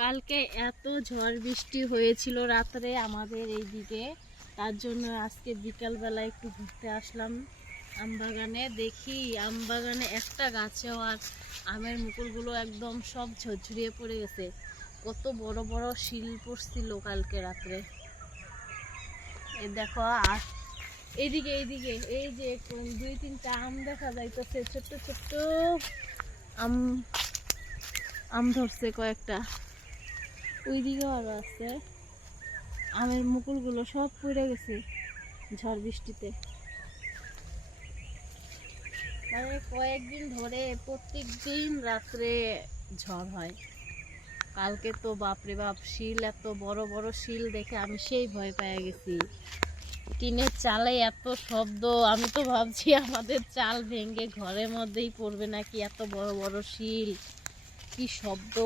কালকে এত ঝড় বৃষ্টি হয়েছিল রাত্রে আমাদের এইদিকে, তার জন্য আজকে বিকালবেলা একটু ঘুরতে আসলাম আমবাগানে। দেখি আমবাগানে একটা গাছেও আর আমের মুকুলগুলো একদম সব ঝরঝরিয়ে পড়ে গেছে। কত বড় বড় শিল পড়ছিল কালকে রাত্রে। এই দেখো, আর এইদিকে এইদিকে এই যে 2-3টা আম দেখা যাইতেছে, ছোট্ট ছোট্ট আম আম ধরছে কয়েকটা। ওইদিকেও আরো আছে। আমের মুকুলগুলো সব পড়ে গেছে ঝড় বৃষ্টিতে। মানে কয়েকদিন ধরে প্রত্যেক দিন রাত্রে ঝড় হয়। কালকে তো বাপরে বাপ, শিল, এত বড় বড় শিল দেখে আমি সেই ভয় পেয়ে গেছি। টিনের চালে এত শব্দ, আমি তো ভাবছি আমাদের চাল ভেঙে ঘরের মধ্যেই পড়বে নাকি, এত বড় বড় শিল, কি শব্দ।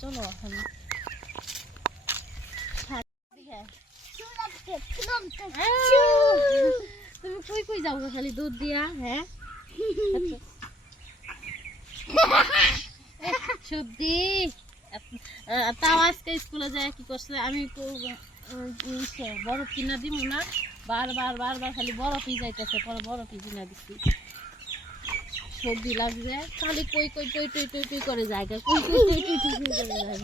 চলো এখন তুমি কই কই যাও খালি দুধ দিয়া? হ্যাঁ সত্যি। তাও আজকে স্কুলে যায় কি করছে, আমি বরফ কিনা দিব না, বারবার বারবার খালি বরফই যাইতেছে, পরে বরফই কিনা দিচ্ছি। সর্দি লাগছে, খালি কই কই টই টই টই টই করে জায়গা, কই কই টই টই টই করে জায়গা।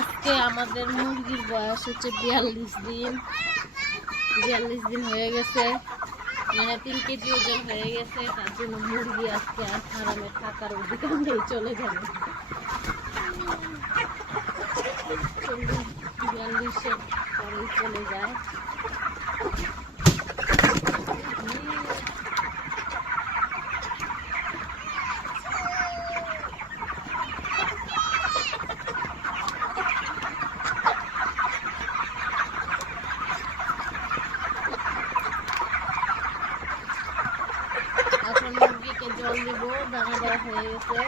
আজকে আমাদের মুরগির বয়স হচ্ছে 42 দিন। 42 দিন হয়ে গেছে, মানে 3 কেজি ওজন হয়ে গেছে। তার জন্য মুরগি আজকে আর ফার্মে থাকার অধিকার নেই, চলে যাবে। 42-এর পরেই চলে যায়। এখন মুরগিকে জল দিব, দানা দেওয়া হয়ে গেছে।